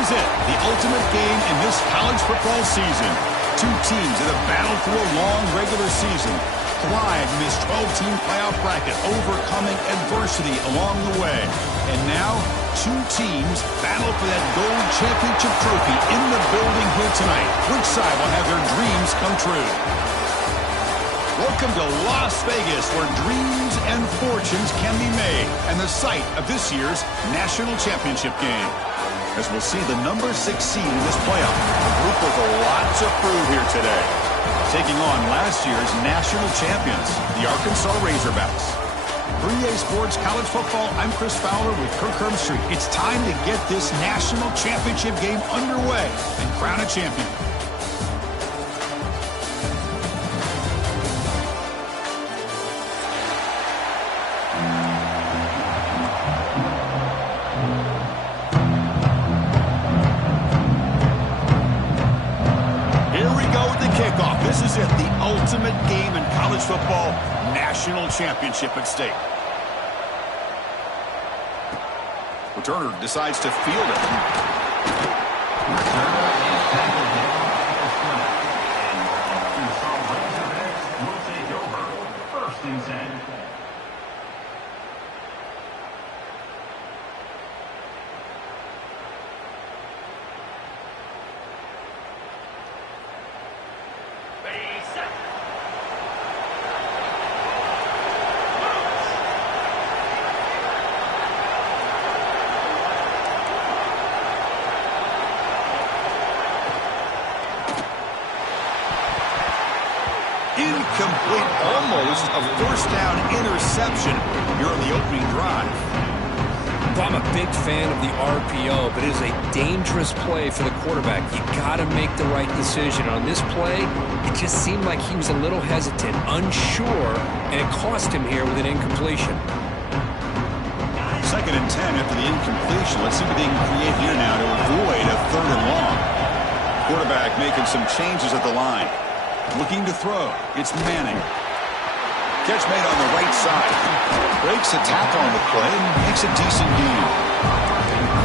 is it, the ultimate game in this college football season. Two teams that have battled through a long regular season, thrived in this 12-team playoff bracket, overcoming adversity along the way. And now, two teams battle for that gold championship trophy in the building here tonight. Which side will have their dreams come true? Welcome to Las Vegas, where dreams and fortunes can be made, and the site of this year's national championship game. As we'll see the number 6 seed in this playoff, the group with a lot to prove here today. Taking on last year's national champions, the Arkansas Razorbacks. For EA Sports College Football, I'm Chris Fowler with Kirk Herbstreit. It's time to get this national championship game underway and crown a champion. This is it, the ultimate game in college football, national championship at stake. Returner decides to field it. Will take over. First and 10. Incomplete, almost a first down interception here on the opening drive. Well, I'm a big fan of the RPO, but it is a dangerous play for the quarterback. You got to make the right decision. On this play, it just seemed like he was a little hesitant, unsure, and it cost him here with an incompletion. 2nd and 10 after the incompletion. Let's see what they can create here now to avoid a 3rd and long. Quarterback making some changes at the line. Looking to throw. It's Manning. Catch made on the right side. Breaks a tackle on the play and makes a decent gain.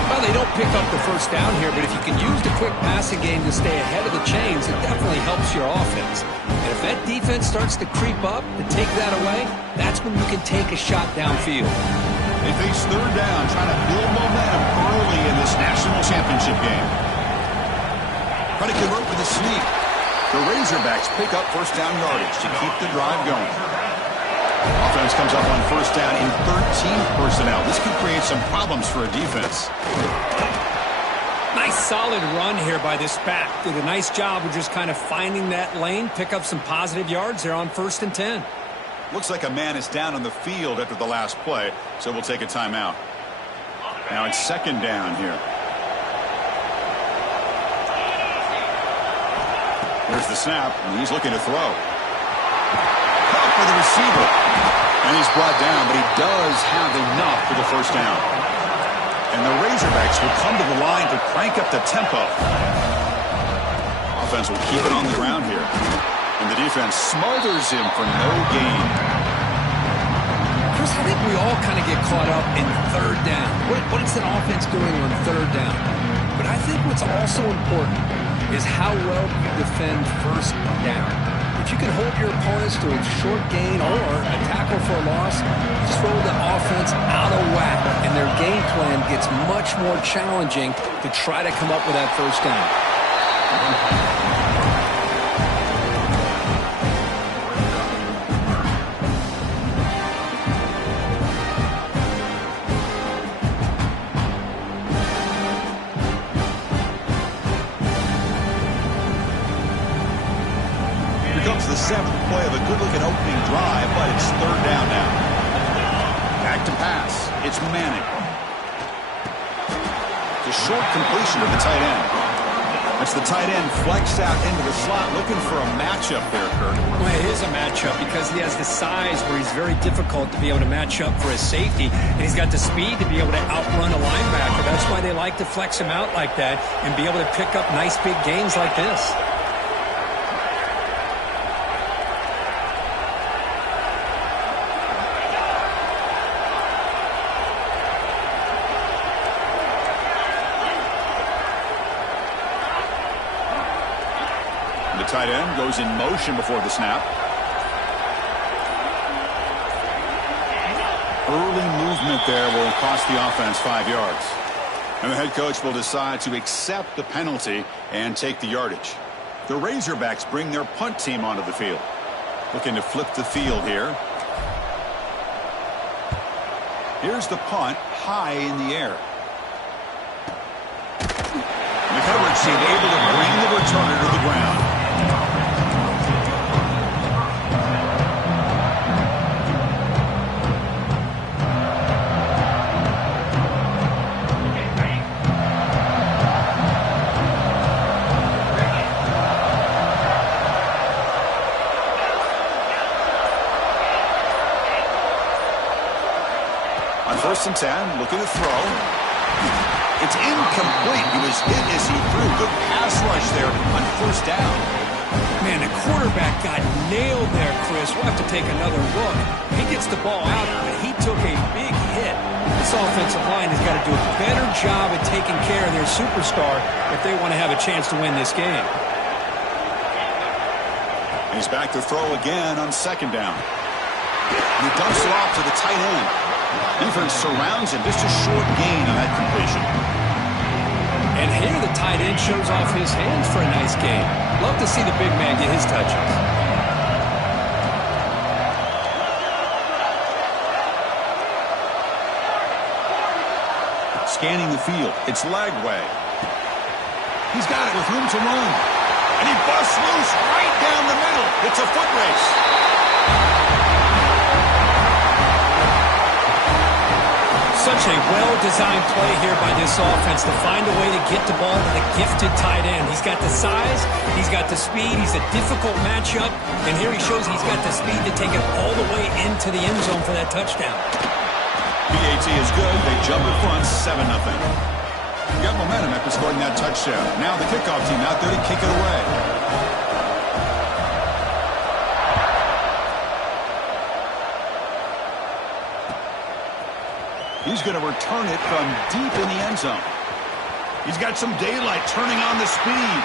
Well, they don't pick up the first down here, but if you can use the quick passing game to stay ahead of the chains, it definitely helps your offense. And if that defense starts to creep up and take that away, that's when you can take a shot downfield. They face 3rd down, trying to build momentum early in this national championship game. Predicate rope with a sneak. The Razorbacks pick up first down yardage to keep the drive going. Offense comes up on first down in 13 personnel. This could create some problems for a defense. Nice solid run here by this back. Did a nice job of just kind of finding that lane, pick up some positive yards there on 1st and 10. Looks like a man is down on the field after the last play, so we'll take a timeout. Now it's 2nd down here. Here's the snap, and he's looking to throw. Caught for the receiver. And he's brought down, but he does have enough for the first down. And the Razorbacks will come to the line to crank up the tempo. Offense will keep it on the ground here. And the defense smothers him for no gain. Chris, I think we all kind of get caught up in 3rd down. What is an offense doing on 3rd down? But I think what's also important is how well you defend 1st down. If you can hold your opponents to a short gain or a tackle for a loss, throw the offense out of whack, and their game plan gets much more challenging to try to come up with that first down. The 7th play of a good-looking opening drive, but it's 3rd down now. Back to pass. It's Manning. It's a short completion to the tight end. That's the tight end flexed out into the slot, looking for a matchup there, Kirk. Well, it is a matchup because he has the size where he's very difficult to be able to match up for his safety, and he's got the speed to be able to outrun a linebacker. That's why they like to flex him out like that and be able to pick up nice big gains like this. The tight end goes in motion before the snap. Early movement there will cost the offense 5 yards. And the head coach will decide to accept the penalty and take the yardage. The Razorbacks bring their punt team onto the field. Looking to flip the field here. Here's the punt, high in the air. The coverage team able to bring the returner to the ground. On 1st and 10, looking to throw. It's incomplete. He was hit as he threw. Good pass rush there on 1st down. Man, the quarterback got nailed there, Chris. We'll have to take another look. He gets the ball out, but he took a big hit. This offensive line has got to do a better job at taking care of their superstar if they want to have a chance to win this game. He's back to throw again on 2nd down. He dumps it off to the tight end. Defense surrounds him. Just a short gain on that completion. And here the tight end shows off his hands for a nice game. Love to see the big man get his touches. Scanning the field. It's Lagway. He's got it with room to run. And he busts loose right down the middle. It's a foot race. Such a well-designed play here by this offense to find a way to get the ball to the gifted tight end. He's got the size, he's got the speed, he's a difficult matchup, and here he shows he's got the speed to take it all the way into the end zone for that touchdown. PAT is good. They jump in front, 7-0. Got momentum after scoring that touchdown. Now the kickoff team out there to kick it away. He's going to return it from deep in the end zone. He's got some daylight, turning on the speed.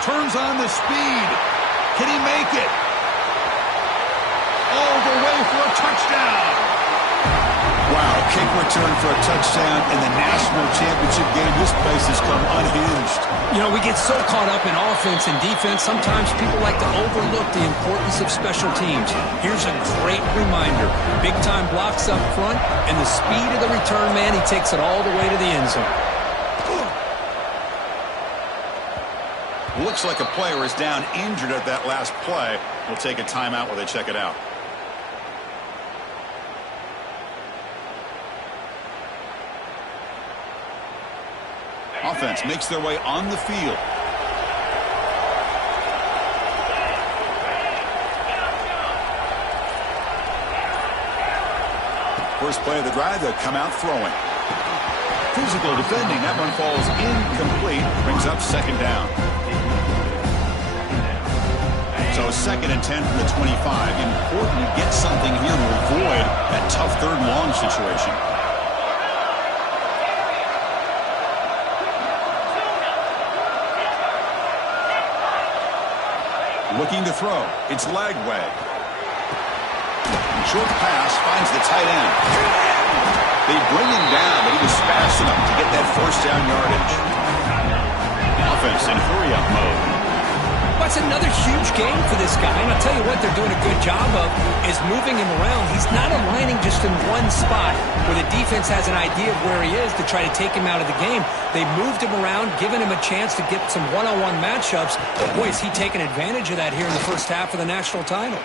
Turns on the speed. Can he make it? All the way for a touchdown. Wow, kick return for a touchdown in the national championship game. This place has come unhinged. You know, we get so caught up in offense and defense, sometimes people like to overlook the importance of special teams. Here's a great reminder. Big-time blocks up front, and the speed of the return man, he takes it all the way to the end zone. Looks like a player is down injured at that last play. We'll take a timeout while they check it out. Offense makes their way on the field. First play of the drive, they'll come out throwing. Physical defending, that one falls incomplete, brings up 2nd down. So 2nd and 10 from the 25. Important to get something here to avoid that tough 3rd and long situation. Looking to throw. It's Lagway. Short pass finds the tight end. They bring him down, but he was fast enough to get that 1st down yardage. Offense in hurry-up mode. That's another huge game for this guy, and I'll tell you what they're doing a good job of is moving him around. He's not aligning just in one spot where the defense has an idea of where he is to try to take him out of the game. They moved him around, giving him a chance to get some one-on-one matchups. Boy, is he taking advantage of that here in the first half of the national title.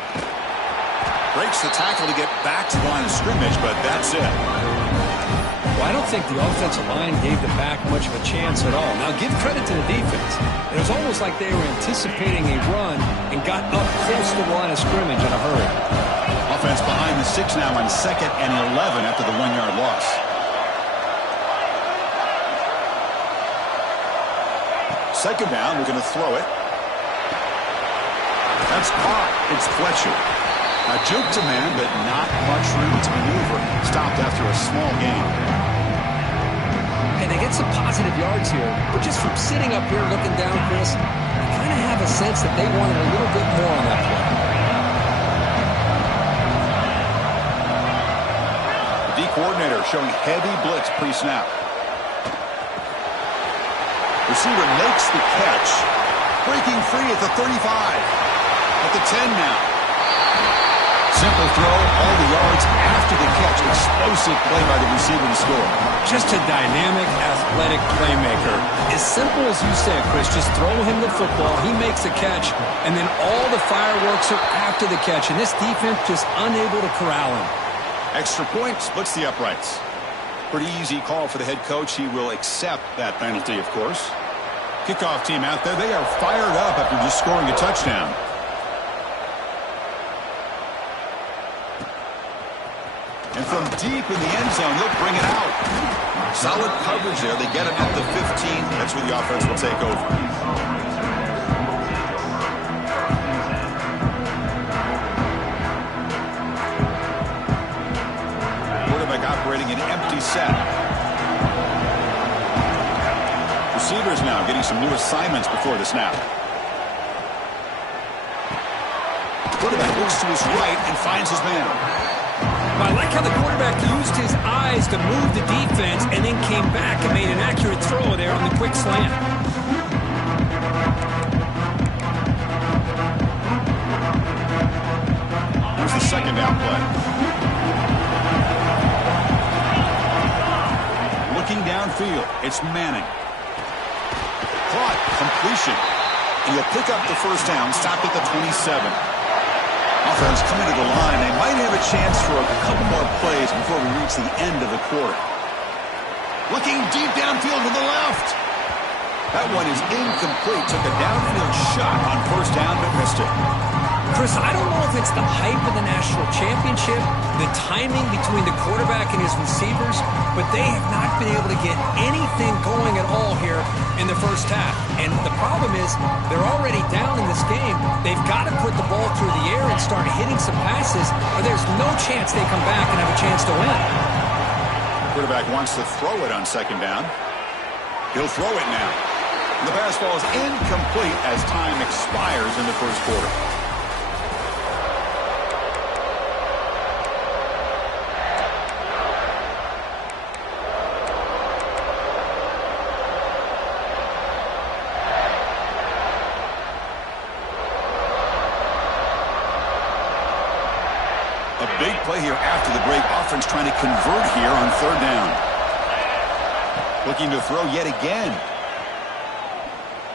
Breaks the tackle to get back to the line of scrimmage, but that's it. Well, I don't think the offensive line gave the back much of a chance at all. Now, give credit to the defense. It was almost like they were anticipating a run and got up close to the line of scrimmage in a hurry. Offense behind the 6 now on 2nd and 11 after the 1-yard loss. Second down, we're going to throw it. That's caught. It's Fletcher. A juke to man, but not much room to maneuver. Stopped after a small gain. And they get some positive yards here, but just from sitting up here looking down, Chris, I kind of have a sense that they wanted a little bit more on that play. The D coordinator showing heavy blitz pre-snap. Receiver makes the catch. Breaking free at the 35. At the 10 now. Simple throw, all the yards after the catch. Explosive play by the receiver to score. Just a dynamic, athletic playmaker. As simple as you said, Chris, just throw him the football, he makes a catch, and then all the fireworks are after the catch, and this defense just unable to corral him. Extra point splits the uprights. Pretty easy call for the head coach. He will accept that penalty, of course. Kickoff team out there, they are fired up after just scoring a touchdown. And from deep in the end zone, they'll bring it out. Solid coverage there. They get it at the 15. That's where the offense will take over. Quarterback operating an empty set. Receivers now getting some new assignments before the snap. Quarterback looks to his right and finds his man. I like how the quarterback used his eyes to move the defense and then came back and made an accurate throw there on the quick slant. Here's the second down play. Looking downfield, it's Manning. Caught, completion. And he'll pick up the first down, stopped at the 27. Offense coming to the line. They might have a chance for a couple more plays before we reach the end of the quarter. Looking deep downfield to the left. That one is incomplete. Took a downfield shot on first down, but missed it. Chris, I don't know if it's the hype of the national championship, the timing between the quarterback and his receivers, but they have not been able to get anything going at all here in the first half. And the problem is they're already down in this game. They've got to put the ball through the air and start hitting some passes, or there's no chance they come back and have a chance to win. Quarterback wants to throw it on second down. He'll throw it now. The pass ball is incomplete as time expires in the first quarter. Big play here after the break. Offense trying to convert here on third down. Looking to throw yet again.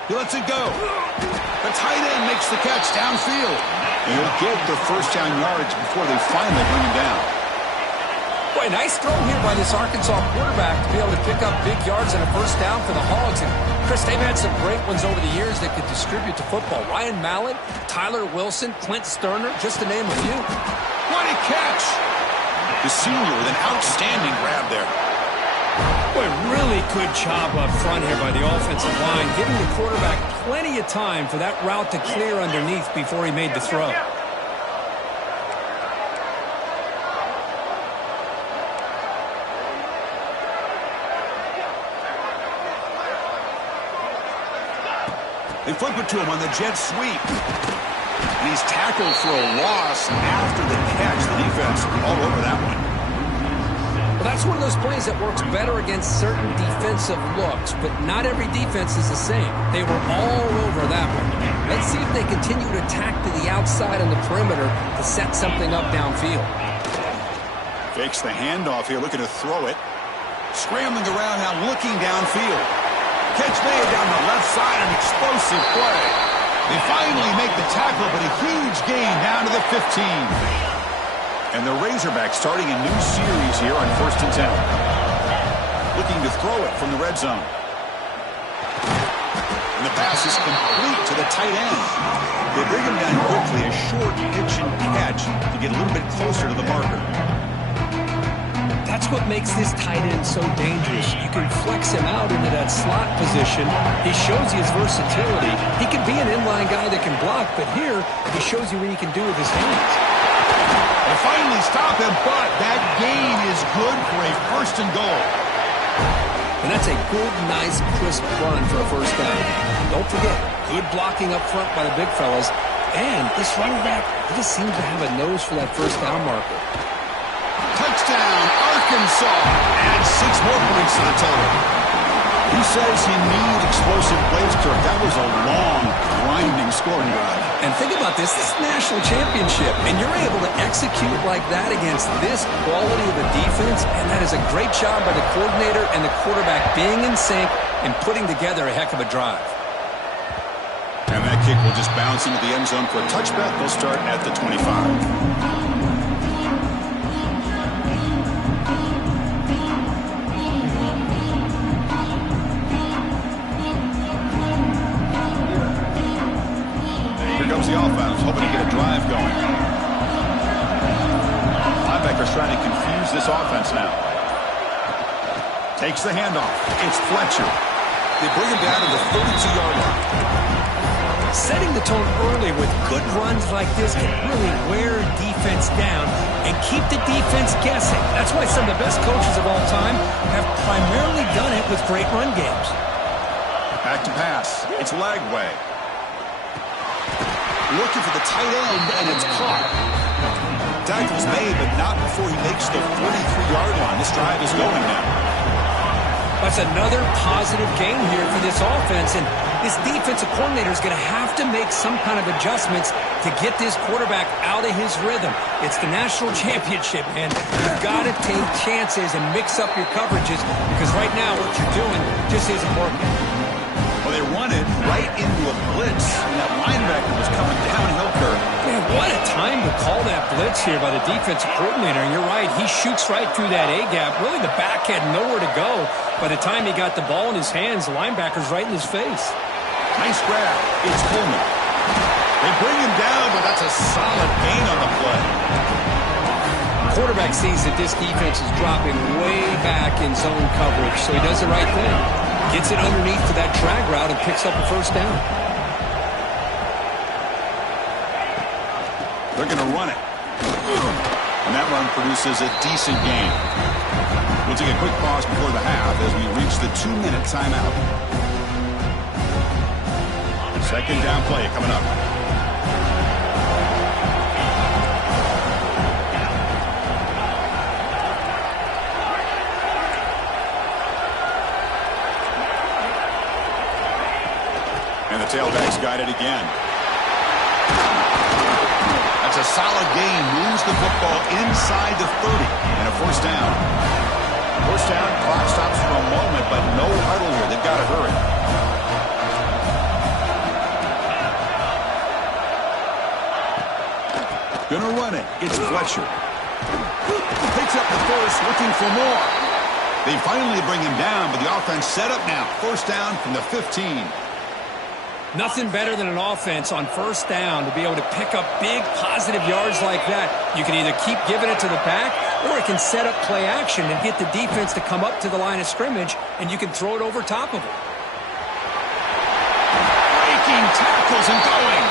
He lets it go. The tight end makes the catch downfield. And he'll get the first down yards before they finally bring him down. Boy, nice throw here by this Arkansas quarterback to be able to pick up big yards and a first down for the Hogs. And Chris, they've had some great ones over the years that could distribute the football. Ryan Mallett, Tyler Wilson, Clint Sterner, just to name a few. What a catch! The senior with an outstanding grab there. Boy, really good job up front here by the offensive line, giving the quarterback plenty of time for that route to clear underneath before he made the throw. They flip it to him on the jet sweep. And he's tackled for a loss after the catch. The defense all over that one. Well, that's one of those plays that works better against certain defensive looks, but not every defense is the same. They were all over that one. Let's see if they continue to attack to the outside on the perimeter to set something up downfield. Fakes the handoff here, looking to throw it. Scrambling around now, looking downfield. Catch made down the left side, an explosive play. They finally make the tackle, but a huge gain down to the 15. And the Razorbacks starting a new series here on 1st and 10. Looking to throw it from the red zone. And the pass is complete to the tight end. They bring him down quickly, a short pitch and catch to get a little bit closer to the marker. That's what makes this tight end so dangerous. You can flex him out into that slot position. He shows you his versatility. He can be an inline guy that can block, but here he shows you what he can do with his hands. They finally stop him, but that gain is good for a 1st and goal. And that's a good, nice, crisp run for a first down. Don't forget, good blocking up front by the big fellas. And this running back, he just seems to have a nose for that first down marker. Touchdown, Arkansas. Adds 6 more points to the total. He says he needs explosive plays, Kirk. That was a long, grinding scoring drive. And think about this. This is a national championship, and you're able to execute like that against this quality of a defense, and that is a great job by the coordinator and the quarterback being in sync and putting together a heck of a drive. And that kick will just bounce into the end zone for a touchback. They'll start at the 25. The offense, hoping to get a drive going. Linebacker's trying to confuse this offense now. Takes the handoff. It's Fletcher. They bring him down to the 32-yard line. Setting the tone early with good runs like this can really wear defense down and keep the defense guessing. That's why some of the best coaches of all time have primarily done it with great run games. Back to pass. It's Lagway. Looking for the tight end, and it's caught. Tackle's made, but not before he makes the 43-yard line. This drive is going now. That's another positive gain here for this offense, and this defensive coordinator is going to have to make some kind of adjustments to get this quarterback out of his rhythm. It's the national championship, and you've got to take chances and mix up your coverages because right now what you're doing just isn't working. Well, they run it right into a blitz, and that linebacker was coming downhill, Kirk. Man, what a time to call that blitz here by the defensive coordinator. And you're right, he shoots right through that A-gap. Really, the back had nowhere to go. By the time he got the ball in his hands, the linebacker's right in his face. Nice grab. It's Coleman. They bring him down, but that's a solid gain on the play. Quarterback sees that this defense is dropping way back in zone coverage, so he does the right thing. Gets it underneath to that drag route and picks up a first down. They're going to run it. And that run produces a decent gain. We'll take a quick pause before the half as we reach the 2-minute timeout. Second down play coming up. And the tailback's got it again. That's a solid gain. Moves the football inside the 30. And a first down. First down, clock stops for a moment, but no huddle here. They've got to hurry. Gonna run it. It's Fletcher. Picks up the first, looking for more. They finally bring him down, but the offense set up now. First down from the 15. Nothing better than an offense on first down to be able to pick up big positive yards like that. You can either keep giving it to the back or it can set up play action and get the defense to come up to the line of scrimmage and you can throw it over top of it. Breaking tackles and going.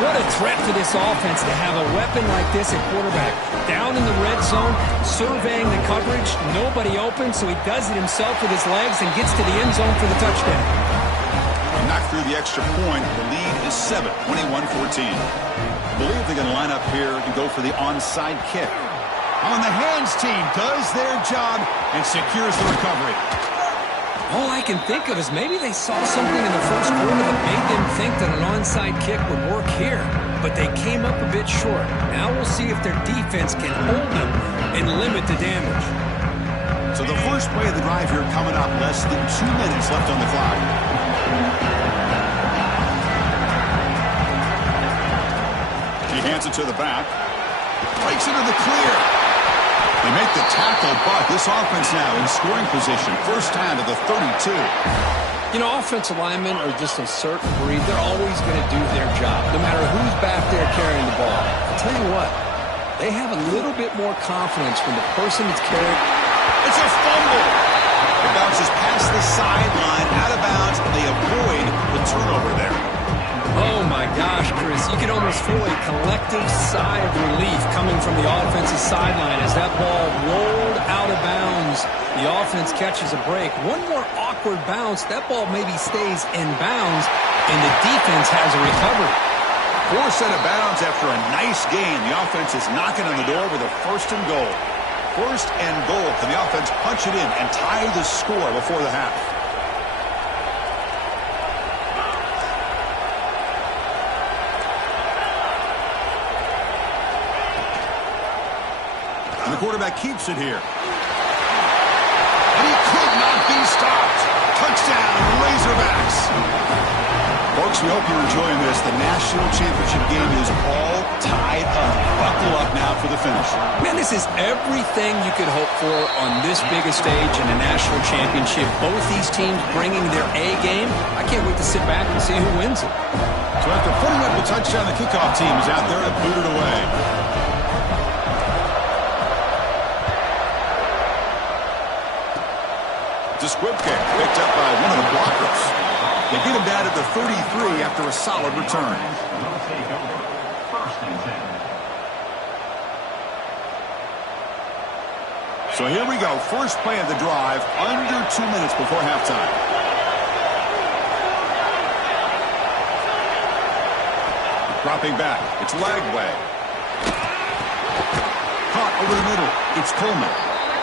What a threat for this offense to have a weapon like this at quarterback. Down in the red zone, surveying the coverage, nobody open, so he does it himself with his legs and gets to the end zone for the touchdown. Knocked through the extra point. The lead is 7, 21-14. I believe they're going to line up here and go for the onside kick. On the hands team does their job and secures the recovery. All I can think of is maybe they saw something in the first quarter that made them think that an onside kick would work here, but they came up a bit short. Now we'll see if their defense can hold them and limit the damage. So the first play of the drive here coming up, less than 2 minutes left on the clock. He hands it to the back, breaks into the clear. They make the tackle, but this offense now in scoring position. First down to the 32. You know, offensive linemen are just a certain breed. They're always going to do their job, no matter who's back there carrying the ball. I'll tell you what, they have a little bit more confidence when the person that's carrying. It's a fumble. It bounces past the sideline, out of bounds, and they avoid the turnover there. Oh, my gosh, Chris. you can almost feel a collective sigh of relief coming from the offensive sideline as that ball rolled out of bounds. The offense catches a break. One more awkward bounce, that ball maybe stays in bounds, and the defense has a recovery. Forced out of bounds after a nice gain. The offense is knocking on the door with a 1st and goal. 1st and goal. Can the offense punch it in and tie the score before the half? And the quarterback keeps it here. And he could not be stopped. Touchdown, Razorbacks. Folks, we hope you're enjoying this. The national championship game is all tied up. Buckle up now for the finish. Man, this is everything you could hope for on this biggest stage in a national championship. Both these teams bringing their A game. I can't wait to sit back and see who wins it. So after putting up the touchdown, the kickoff team is out there to boot it away. Squibke picked up by one of the blockers. They get him down at the 33 after a solid return. So here we go. First play of the drive, under 2 minutes before halftime. Dropping back. It's Lagway. Caught over the middle. It's Coleman.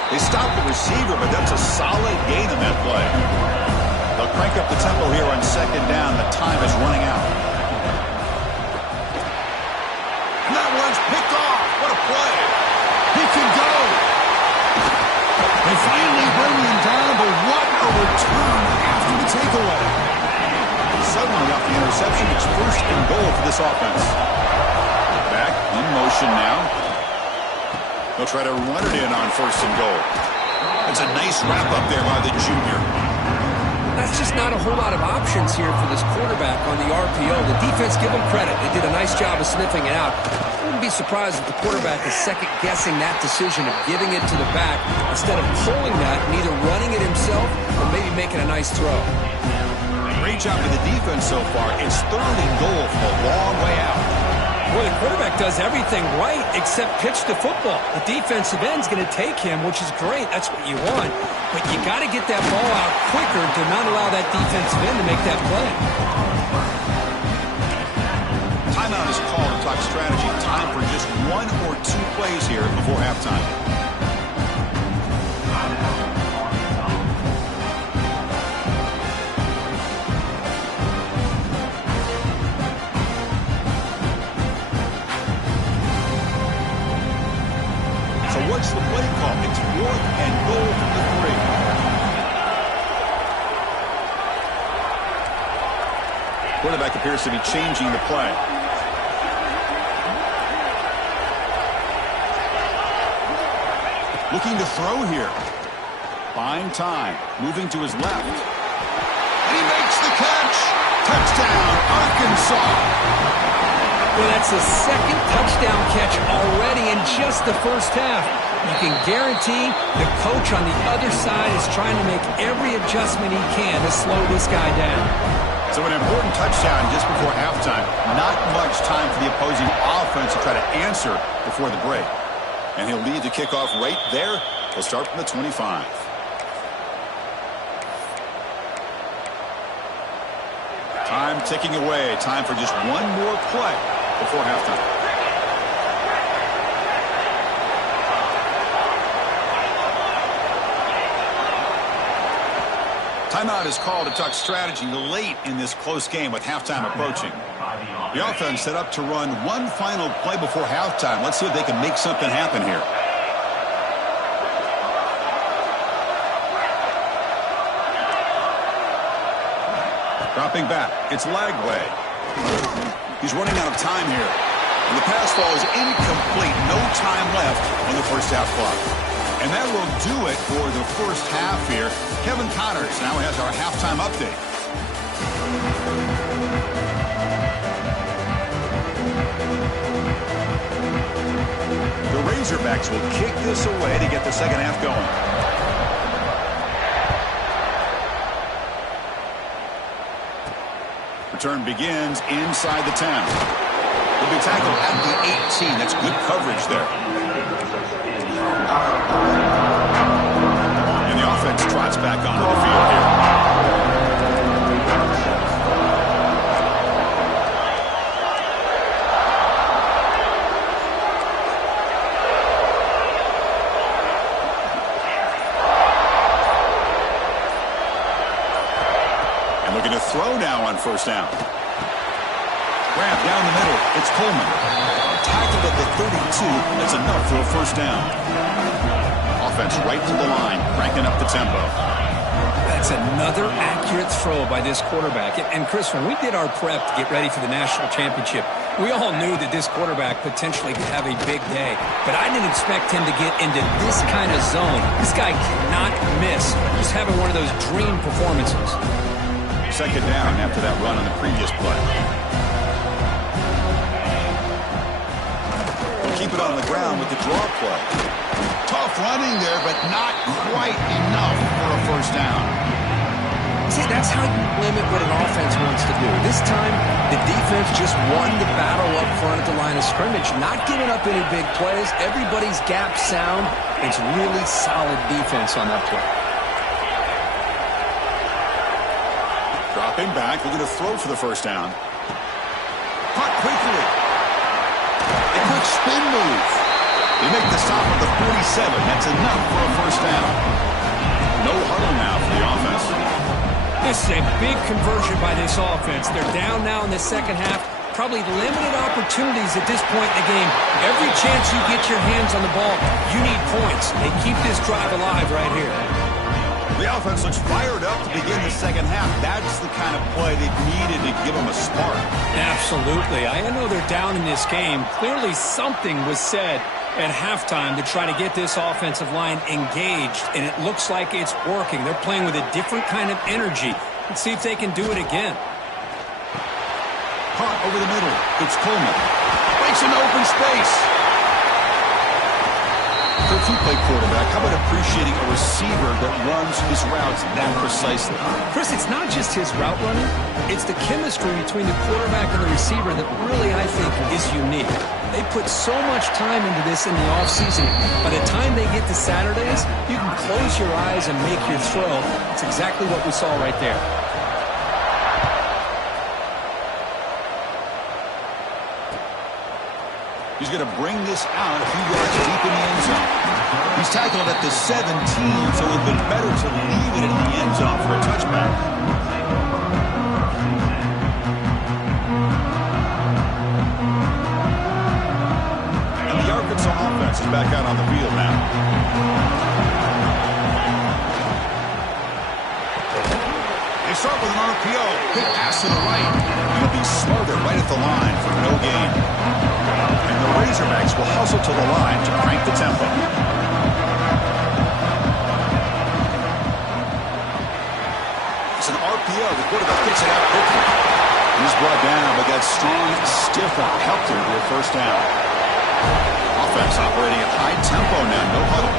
They stop the receiver, but that's a solid gain in that play. They'll crank up the tempo here on 2nd down. The time is running out. And that one's picked off. What a play. He can go. They finally bring him down, but what a return after the takeaway. Suddenly off the interception, it's 1st and goal for this offense. Back in motion now. They'll try to run it in on 1st and goal. It's a nice wrap-up there by the junior. That's just not a whole lot of options here for this quarterback on the RPO. The defense, give them credit. They did a nice job of sniffing it out. I wouldn't be surprised if the quarterback is second-guessing that decision of giving it to the back instead of pulling that and either running it himself or maybe making a nice throw. Great job of the defense so far. It's 3rd and goal from a long way out. Well, the quarterback does everything right except pitch the football. The defensive end's going to take him, which is great. That's what you want. But you got to get that ball out quicker to not allow that defensive end to make that play. Timeout is called to talk strategy. Time for just 1 or 2 plays here before halftime. What's the play call? It's 4th and goal from the 3. Quarterback appears to be changing the play. Looking to throw here. Buying time. Moving to his left. And he makes the catch. Touchdown, Arkansas. Well, that's the 2nd touchdown catch already in just the first half. You can guarantee the coach on the other side is trying to make every adjustment he can to slow this guy down. So an important touchdown just before halftime. Not much time for the opposing offense to try to answer before the break. And he'll lead the kickoff right there. He'll start from the 25. Time ticking away. Time for just one more play before halftime. Timeout is called to talk strategy late in this close game with halftime approaching. The offense set up to run one final play before halftime. Let's see if they can make something happen here. Dropping back, it's Lagway. He's running out of time here. And the pass ball is incomplete. No time left on the first half clock. And that will do it for the first half here. Kevin Connors now has our halftime update. The Razorbacks will kick this away to get the second half going. Return begins inside the 10. He'll be tackled at the 18. That's good coverage there. And the offense trots back onto the field here. And looking to throw now on first down. Grab down the middle. It's Coleman. Tackled at the 32. That's enough for a first down. Offense right to the line, cranking up the tempo. That's another accurate throw by this quarterback. And Chris, when we did our prep to get ready for the national championship, we all knew that this quarterback potentially could have a big day. But I didn't expect him to get into this kind of zone. This guy cannot miss. Just having one of those dream performances. Second down after that run on the previous play. Keep it on the ground with the draw play. Tough running there, but not quite enough for a first down. See, that's how you limit what an offense wants to do. This time, the defense just won the battle up front at the line of scrimmage, not giving up any big plays. Everybody's gap sound. It's really solid defense on that play. Dropping back, looking to throw for the first down. Caught quickly. A quick spin move. They make the stop at the 47. That's enough for a first down. No huddle now for the offense. This is a big conversion by this offense. They're down now in the second half. Probably limited opportunities at this point in the game. Every chance you get your hands on the ball, you need points. They keep this drive alive right here. The offense looks fired up to begin the second half. That's the kind of play they needed to give them a spark. Absolutely. I know they're down in this game. Clearly something was said at halftime to try to get this offensive line engaged, and it looks like it's working. They're playing with a different kind of energy. Let's see if they can do it again. Caught over the middle. It's Coleman. Breaks into open space. If you play quarterback, how about appreciating a receiver that runs his routes that precisely? Chris, it's not just his route running. It's the chemistry between the quarterback and the receiver that really, I think, is unique. They put so much time into this in the offseason. By the time they get to Saturdays, you can close your eyes and make your throw. It's exactly what we saw right there. He's going to bring this out a few yards deep in the end zone. He's tackled at the 17, so it would have been better to leave it in the end zone for a touchback. And the Arkansas offense is back out on the field now. They start with an RPO. Quick pass to the right. He'll be smothered right at the line for no gain. And the Razorbacks will hustle to the line to crank the tempo. It's an RPO. The quarterback gets it out quickly. He's brought down, but that strong, stiff arm helped him to a first down. Offense operating at high tempo now. No huddle.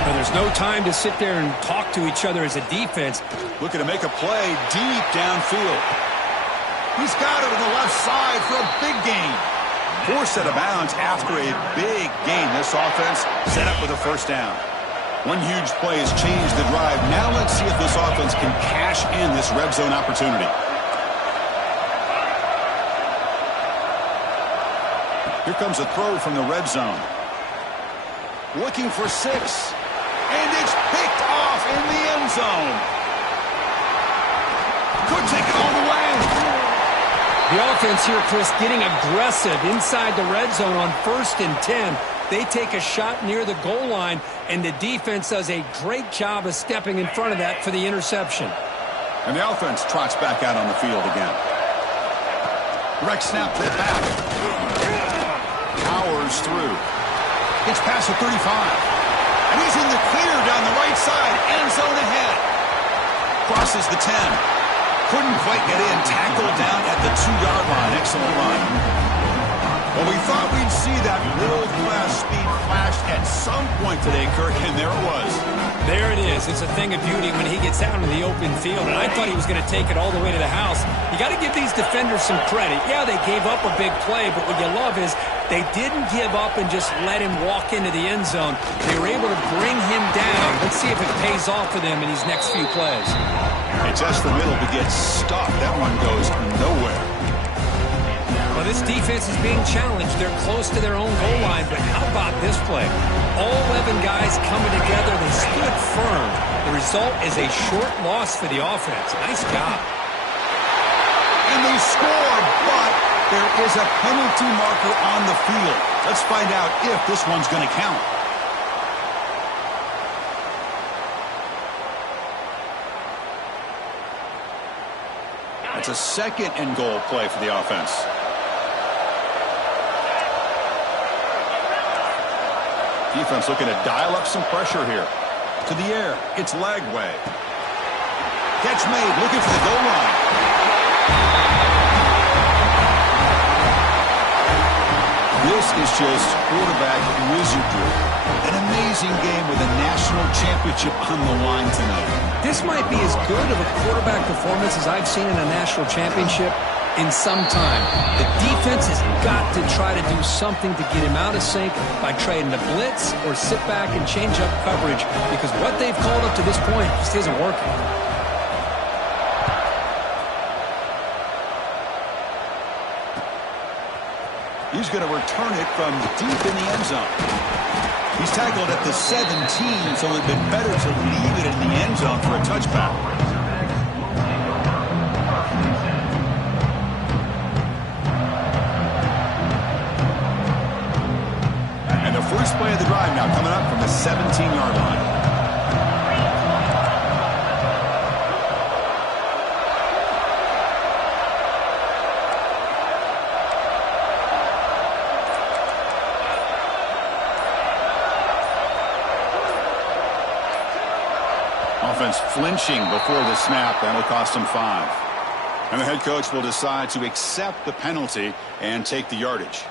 Well, there's no time to sit there and talk to each other as a defense. Looking to make a play deep downfield. He's got it on the left side for a big gain. Forced out of bounds after a big gain. This offense set up with a first down. One huge play has changed the drive. Now let's see if this offense can cash in this red zone opportunity. Here comes a throw from the red zone. Looking for 6. And it's picked off in the end zone. Could take it all the way. The offense here, Chris, getting aggressive inside the red zone on 1st and 10. They take a shot near the goal line, and the defense does a great job of stepping in front of that for the interception. And the offense trots back out on the field again. Direct snap to the back. Powers through. Gets past the 35. And he's in the clear down the right side. End zone ahead. Crosses the 10. Couldn't quite get in. Tackled down at the 2-yard line. Excellent run. Well, we thought we'd see that world-class speed flash at some point today, Kirk, and there it was. There it is. It's a thing of beauty when he gets out in the open field, and I thought he was going to take it all the way to the house. You got to give these defenders some credit. Yeah, they gave up a big play, but what you love is they didn't give up and just let him walk into the end zone. They were able to bring him down. Let's see if it pays off for them in these next few plays. They test the middle, but gets stopped. That one goes nowhere. Well, this defense is being challenged. They're close to their own goal line, but how about this play? All 11 guys coming together. They stood firm. The result is a short loss for the offense. Nice job. And they score, but there is a penalty marker on the field. Let's find out if this one's going to count. That's a second and goal play for the offense. Defense looking to dial up some pressure here. To the air. It's Lagway. Catch made. Looking for the goal line. This is just quarterback wizardry. An amazing game with a national championship on the line tonight. This might be as good of a quarterback performance as I've seen in a national championship in some time. The defense has got to try to do something to get him out of sync by trading the blitz or sit back and change up coverage, because what they've called up to this point just isn't working. He's going to return it from deep in the end zone. He's tackled at the 17, so it would have been better to leave it in the end zone for a touchback. And the first play of the drive now coming up from the 17-yard line. Offense flinching before the snap. That'll cost him 5. And the head coach will decide to accept the penalty and take the yardage.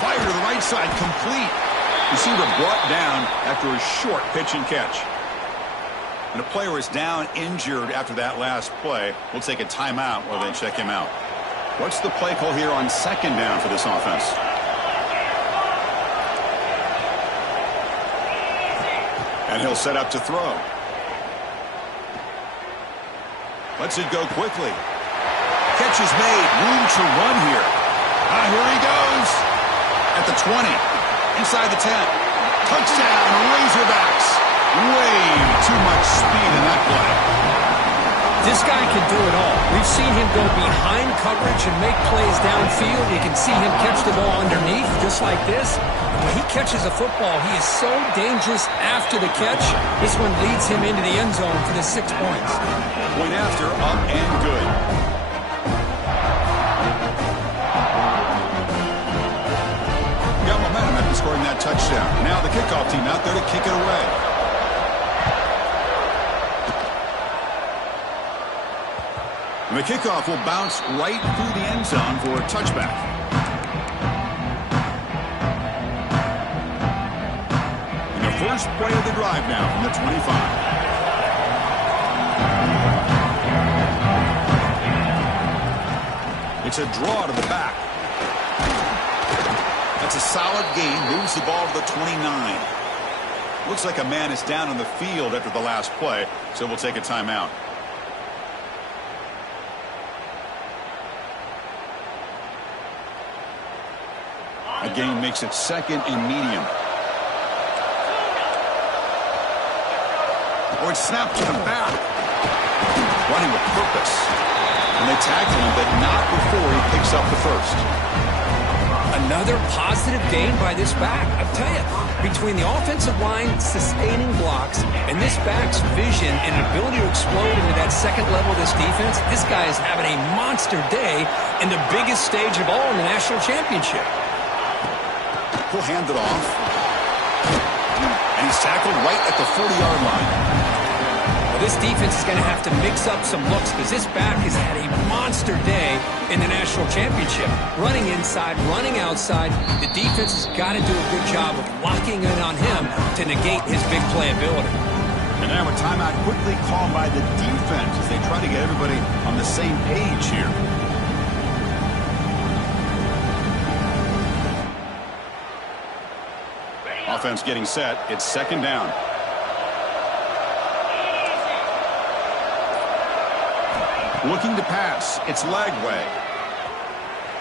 Fire to the right side, complete. Receiver brought down after a short pitch and catch. And a player is down injured after that last play. We'll take a timeout while they check him out. What's the play call here on second down for this offense? And he'll set up to throw. Lets it go quickly. Catch is made. Room to run here. Here he goes. At the 20. Inside the 10. Touchdown, Razorbacks. Way too much speed in that play. This guy can do it all. We've seen him go behind coverage and make plays downfield. You can see him catch the ball underneath, just like this. When he catches a football, he is so dangerous after the catch. This one leads him into the end zone for the 6 points. Point after, up and good. Got momentum after scoring that touchdown. Now the kickoff team out there to kick it away. And the kickoff will bounce right through the end zone for a touchback. And the first play of the drive now from the 25. It's a draw to the back. That's a solid gain. Moves the ball to the 29. Looks like a man is down on the field after the last play, so we'll take a timeout. A gain makes it second and medium. Or it's snapped to the back. Running with purpose. And they tackle him, but not before he picks up the first. Another positive gain by this back. I tell you, between the offensive line sustaining blocks and this back's vision and ability to explode into that second level of this defense, this guy is having a monster day in the biggest stage of all in the national championship. He'll hand it off. And he's tackled right at the 40-yard line. Well, this defense is going to have to mix up some looks because this back has had a monster day in the national championship. Running inside, running outside. The defense has got to do a good job of locking in on him to negate his big play ability. And now a timeout quickly called by the defense as they try to get everybody on the same page here. Offense getting set. It's second down. Looking to pass. It's Lagway.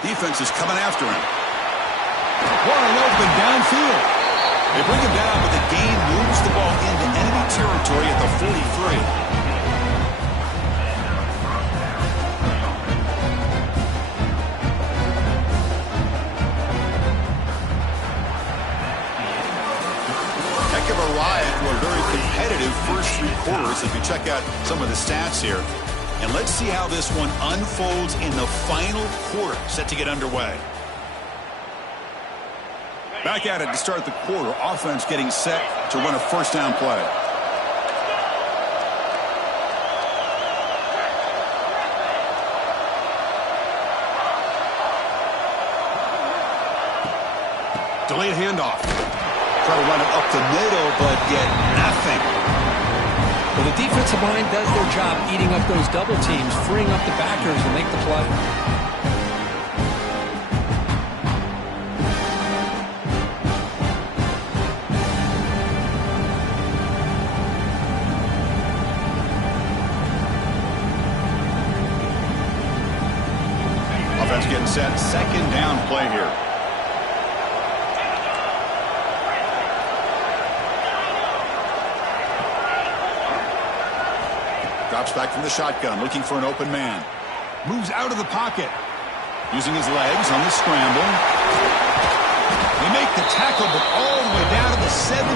Defense is coming after him. Wide open downfield. They bring him down, but the gain moves the ball into enemy territory at the 43. Very competitive first three quarters if you check out some of the stats here. And let's see how this one unfolds in the final quarter, set to get underway. Back at it to start the quarter. Offense getting set to run a first down play. Delayed handoff. Try to run it up the middle, but get nothing. Well, the defensive line does their job eating up those double teams, freeing up the backers to make the play. Offense getting set. Second down play here. Drops back from the shotgun, looking for an open man. Moves out of the pocket. Using his legs on the scramble. They make the tackle, but all the way down to the 17.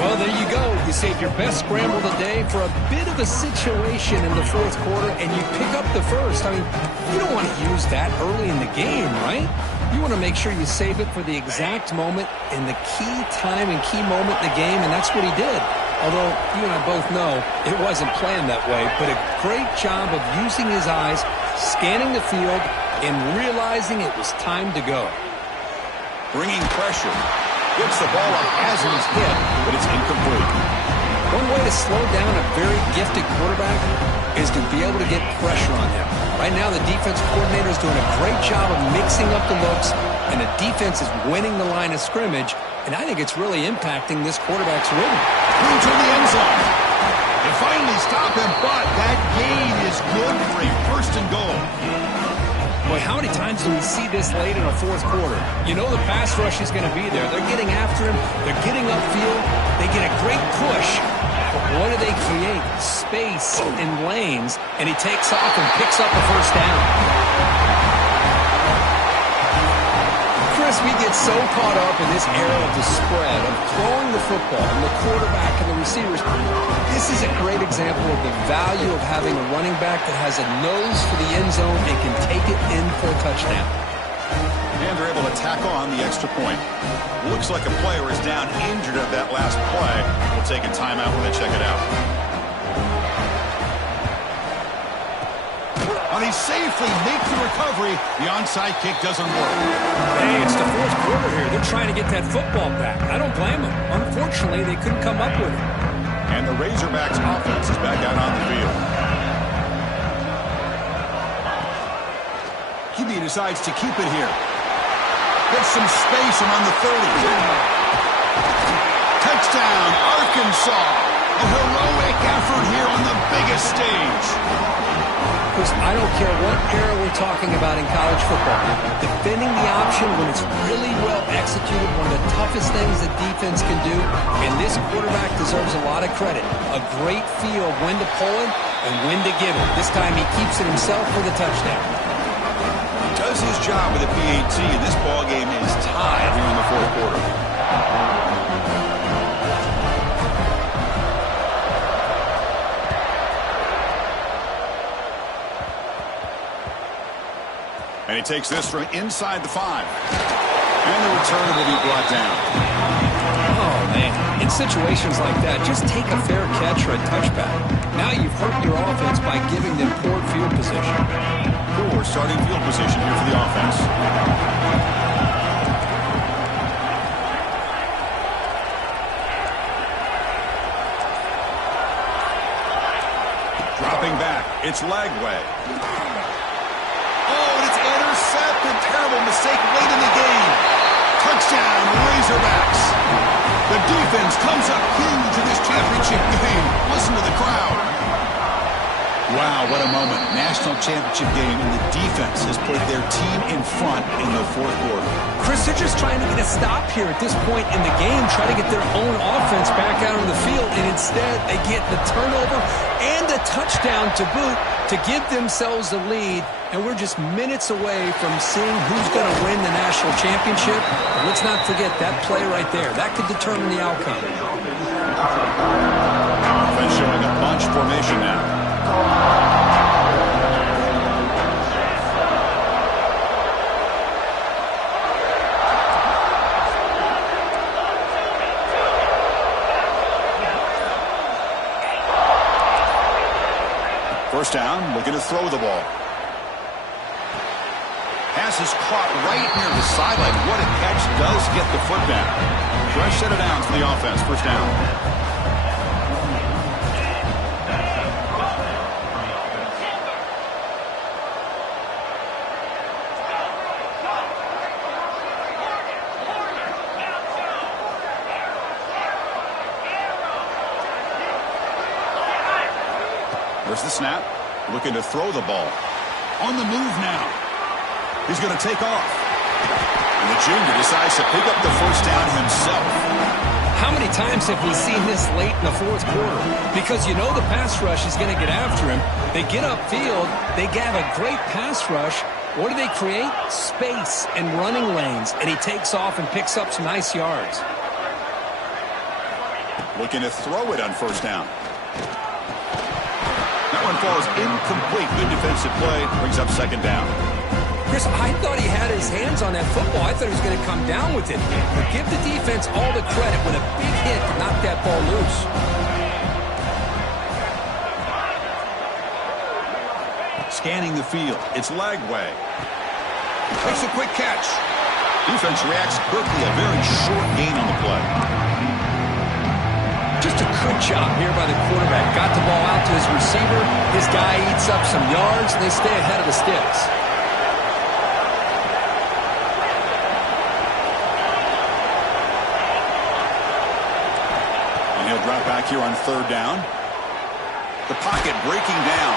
Well, there you go. You saved your best scramble of the day for a bit of a situation in the fourth quarter, and you pick up the first. I mean, you don't want to use that early in the game, right? You want to make sure you save it for the exact moment and the key time and key moment in the game, and that's what he did. Although you and I both know it wasn't planned that way, but a great job of using his eyes, scanning the field, and realizing it was time to go. Bringing pressure. Gets the ball up as he's hit, but it's incomplete. One way to slow down a very gifted quarterback is to be able to get pressure on him. Right now, the defensive coordinator is doing a great job of mixing up the looks, and the defense is winning the line of scrimmage, and I think it's really impacting this quarterback's rhythm. Into the end zone. They finally stop him, but that gain is good for a first and goal. Boy, how many times do we see this late in a fourth quarter? You know the pass rush is going to be there. They're getting after him. They're getting upfield. They get a great push. But what do they create? Space and lanes, and he takes off and picks up a first down. Chris, we get so caught up in this era of the spread, of throwing the football, and the quarterback and the receivers. This is a great example of the value of having a running back that has a nose for the end zone and can take it in for a touchdown. And they're able to tackle on the extra point. Looks like a player is down injured at that last play. We'll take a timeout when they check it out. On a safely make the recovery, the onside kick doesn't work. Hey, it's the fourth quarter here. They're trying to get that football back. I don't blame them. Unfortunately, they couldn't come up with it. And the Razorbacks offense is back out on the field. QB decides to keep it here. Gets some space around the 30. Touchdown, Arkansas. A heroic effort here on the biggest stage. Chris, I don't care what era we're talking about in college football. Defending the option when it's really well executed, one of the toughest things that defense can do, and this quarterback deserves a lot of credit. A great feel of when to pull it and when to give it. This time he keeps it himself for the touchdown. Does his job with the PAT, and this ball game is tied here in the fourth quarter. And he takes this from inside the 5. And the return will be brought down. Oh, man. In situations like that, just take a fair catch or a touchback. Now you've hurt your offense by giving them poor field position. Poor starting field position here for the offense. Dropping back. It's Lagway. Oh, and it's intercepted. Terrible mistake late in the game. Touchdown, Razorbacks. The defense comes up huge in this championship game. Listen to the crowd. Wow, what a moment. National championship game, and the defense has put their team in front in the fourth quarter. Chris, they're just trying to get a stop here at this point in the game, try to get their own offense back out on the field, and instead they get the turnover and the touchdown to boot to give themselves the lead, and we're just minutes away from seeing who's going to win the national championship. But let's not forget that play right there. That could determine the outcome. Offense showing a bunch formation now. First down, looking to throw the ball. Pass is caught right near the sideline. What a catch, does get the foot down. Fresh set of downs for the offense. First down. There's the snap. Looking to throw the ball. On the move now. He's going to take off. And the junior decides to pick up the first down himself. How many times have we seen this late in the fourth quarter? Because you know the pass rush is going to get after him. They get upfield. They have a great pass rush. What do they create? Space and running lanes. And he takes off and picks up some nice yards. Looking to throw it on first down. That one falls incomplete. Good defensive play. Brings up second down. Chris, I thought he had his hands on that football. I thought he was going to come down with it. But give the defense all the credit with a big hit to knock that ball loose. Scanning the field. It's Lagway. Takes a quick catch. Defense reacts quickly. A very short gain on the play. Just a good job here by the quarterback. Got the ball out to his receiver. His guy eats up some yards, and they stay ahead of the sticks. And he'll drop back here on third down. The pocket breaking down.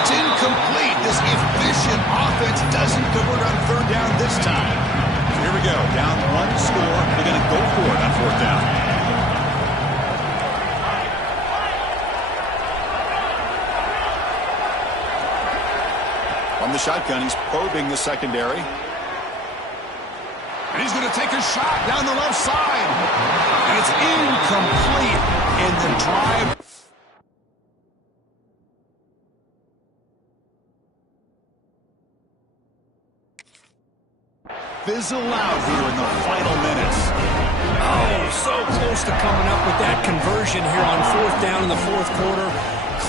It's incomplete. This efficient offense doesn't convert on third down this time. So here we go. Down one score. They're going to go for it on fourth down. From the shotgun, he's probing the secondary. And he's going to take a shot down the left side. And it's incomplete in the drive. Fizzle out here in the final minutes. Oh, so close to coming up with that conversion here on fourth down in the fourth quarter.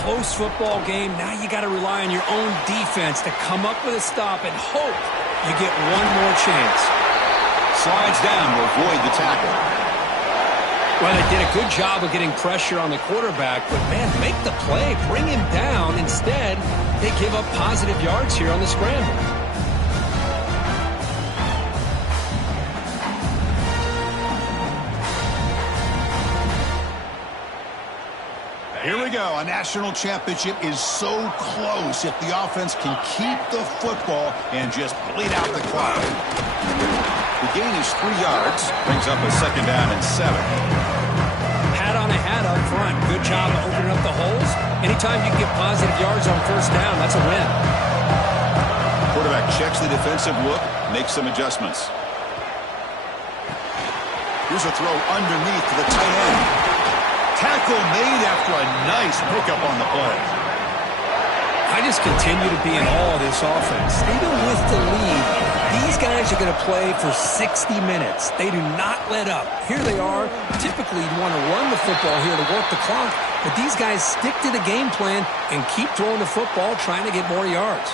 Close football game. Now you got to rely on your own defense to come up with a stop and hope you get one more chance. Slides down to avoid the tackle. Well, they did a good job of getting pressure on the quarterback, but man, make the play, bring him down. Instead, they give up positive yards here on the scramble. Here we go. A national championship is so close if the offense can keep the football and just bleed out the clock. The gain is 3 yards. Brings up a second down and 7. Hat on a hat up front. Good job of opening up the holes. Anytime you can get positive yards on first down, that's a win. Quarterback checks the defensive look, makes some adjustments. Here's a throw underneath to the tight end. Tackle made after a nice pickup on the play. I just continue to be in awe of this offense. Even with the lead, These guys are going to play for 60 minutes. They do not let up. Here they are. Typically, you want to run the football here to work the clock, but these guys stick to the game plan and keep throwing the football, trying to get more yards.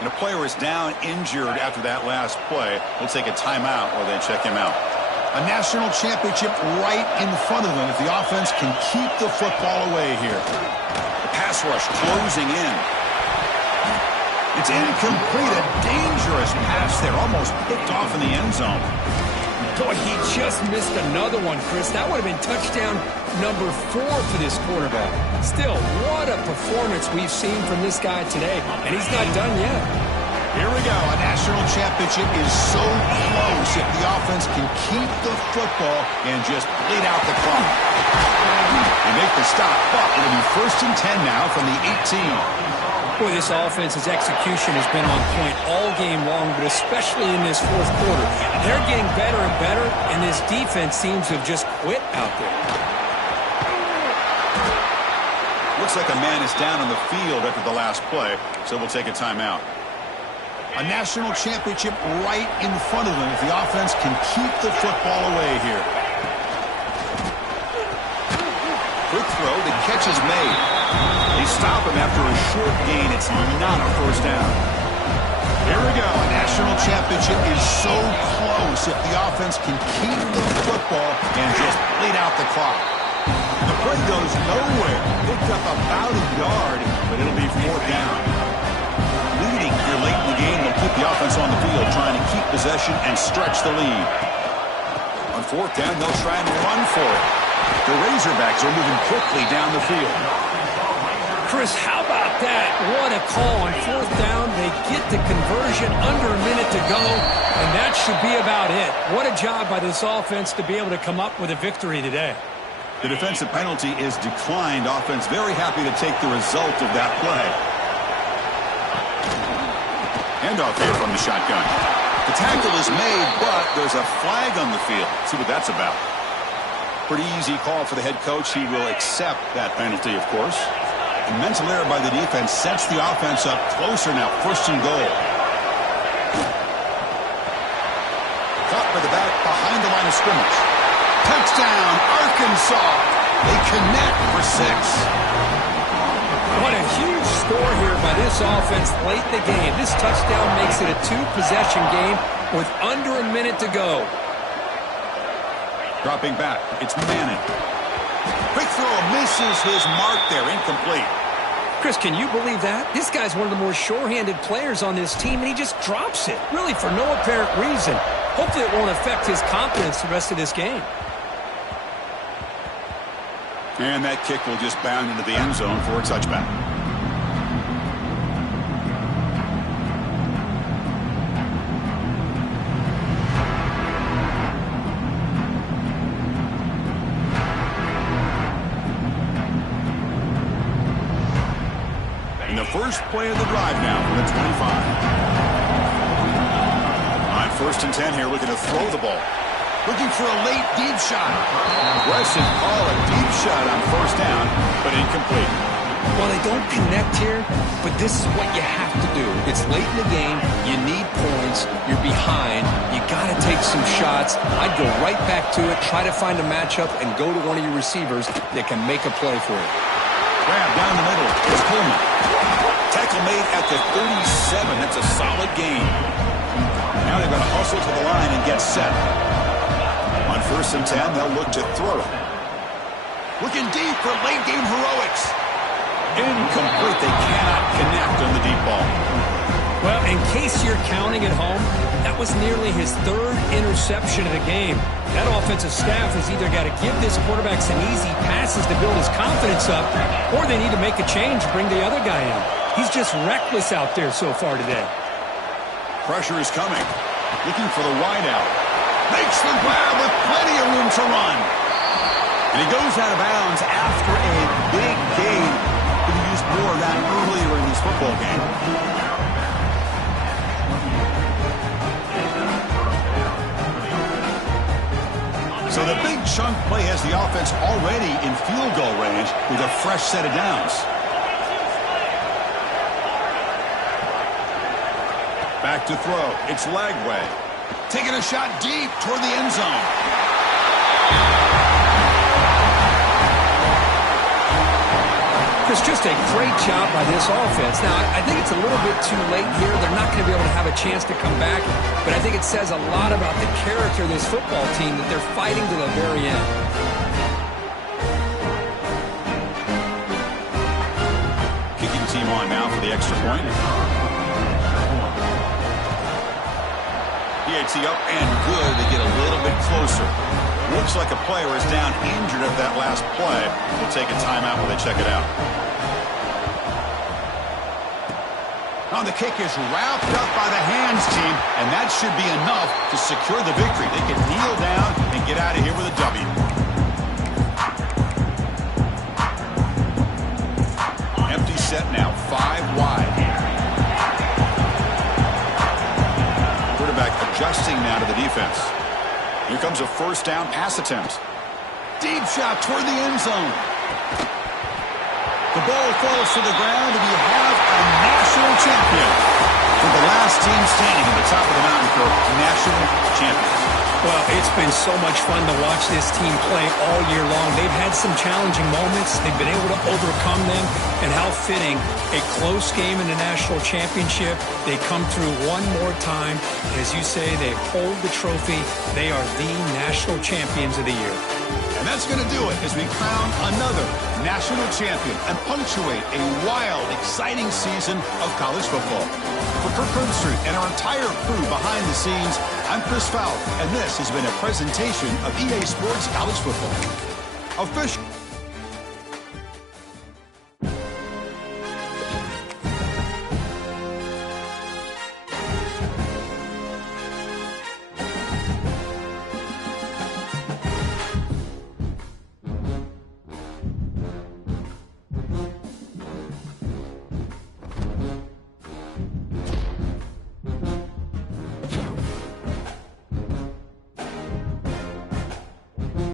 And a player is down injured after that last play. We'll take a timeout while they check him out. A national championship right in front of them if the offense can keep the football away here. The pass rush closing in. It's incomplete. A dangerous pass there. Almost picked off in the end zone. Boy, he just missed another one, Chris. That would have been touchdown number 4 for this quarterback. Still, what a performance we've seen from this guy today. And he's not done yet. Here we go. A national championship is so close if the offense can keep the football and just bleed out the clock. They make the stop, but it'll be 1st and 10 now from the 18. Boy, this offense's execution has been on point all game long, but especially in this fourth quarter. They're getting better and better, and this defense seems to have just quit out there. Looks like a man is down on the field after the last play, so we'll take a timeout. A national championship right in front of them if the offense can keep the football away here. Quick throw, the catch is made. They stop him after a short gain. It's not a first down. Here we go. A national championship is so close if the offense can keep the football and just bleed out the clock. The play goes nowhere. Picked up about a yard, but it'll be 4th down. Leading here late in the game, they'll keep the offense on the field, trying to keep possession and stretch the lead. On 4th down, they'll try and run for it. The Razorbacks are moving quickly down the field. Chris, how about that? What a call on 4th down. They get the conversion under a minute to go, and that should be about it. What a job by this offense to be able to come up with a victory today. The defensive penalty is declined. Offense very happy to take the result of that play. Handoff here from the shotgun. The tackle is made, but there's a flag on the field. See what that's about. Pretty easy call for the head coach. He will accept that penalty, of course. A mental error by the defense sets the offense up closer now. 1st and goal. Caught by the back behind the line of scrimmage. Touchdown, Arkansas. They connect for 6. What a huge score here by this offense late in the game. This touchdown makes it a 2-possession game with under a minute to go. Dropping back, it's Manning. Quick throw misses his mark there, incomplete. Chris, can you believe that? This guy's one of the more sure-handed players on this team, and he just drops it, really for no apparent reason. Hopefully it won't affect his confidence the rest of this game. And that kick will just bound into the end zone for a touchback. In the first play of the drive now from the 25. On 1st and 10 here, looking to throw the ball. Looking for a late deep shot. Aggressive call, a deep shot on 1st down, but incomplete. Well, they don't connect here, but this is what you have to do. It's late in the game. You need points. You're behind. You got to take some shots. I'd go right back to it, try to find a matchup, and go to one of your receivers that can make a play for you. Grab down the middle. It's Coleman. Tackle made at the 37. That's a solid gain. Now they're going to hustle to the line and get set. On 1st and 10, they'll look to throw it. Looking deep for late game heroics. Incomplete. They cannot connect on the deep ball. Well, in case you're counting at home, that was nearly his 3rd interception of the game. That offensive staff has either got to give this quarterback some easy passes to build his confidence up, or they need to make a change, bring the other guy in. He's just reckless out there so far today. Pressure is coming. Looking for the wideout. Makes the grab with plenty of room to run. And he goes out of bounds after a big gain. Could have used more of that earlier in this football game. So the big chunk play has the offense already in field goal range with a fresh set of downs. Back to throw. It's Lagway. Taking a shot deep toward the end zone. It's just a great job by this offense. Now, I think it's a little bit too late here. They're not going to be able to have a chance to come back, but I think it says a lot about the character of this football team that they're fighting to the very end. Kicking team on now for the extra point. PAT up and good. They get a little bit closer. Looks like a player is down injured at that last play. We'll take a timeout while they check it out. Oh, the kick is wrapped up by the hands team, and that should be enough to secure the victory. They can kneel down and get out of here with a W. Empty set now, 5 wide. Quarterback adjusting now to the defense. Here comes a first down pass attempt. Deep shot toward the end zone. The ball falls to the ground, and you have a national champion. For the last team standing at the top of the mountain for national champions. Well, it's been so much fun to watch this team play all year long. They've had some challenging moments. They've been able to overcome them. And how fitting, a close game in the national championship. They come through one more time. As you say, they hold the trophy. They are the national champions of the year. And that's going to do it as we crown another national champion and punctuate a wild, exciting season of college football. For Kirk Herbstreit and our entire crew behind the scenes, I'm Chris Fowler, and this has been a presentation of EA Sports College Football. Official.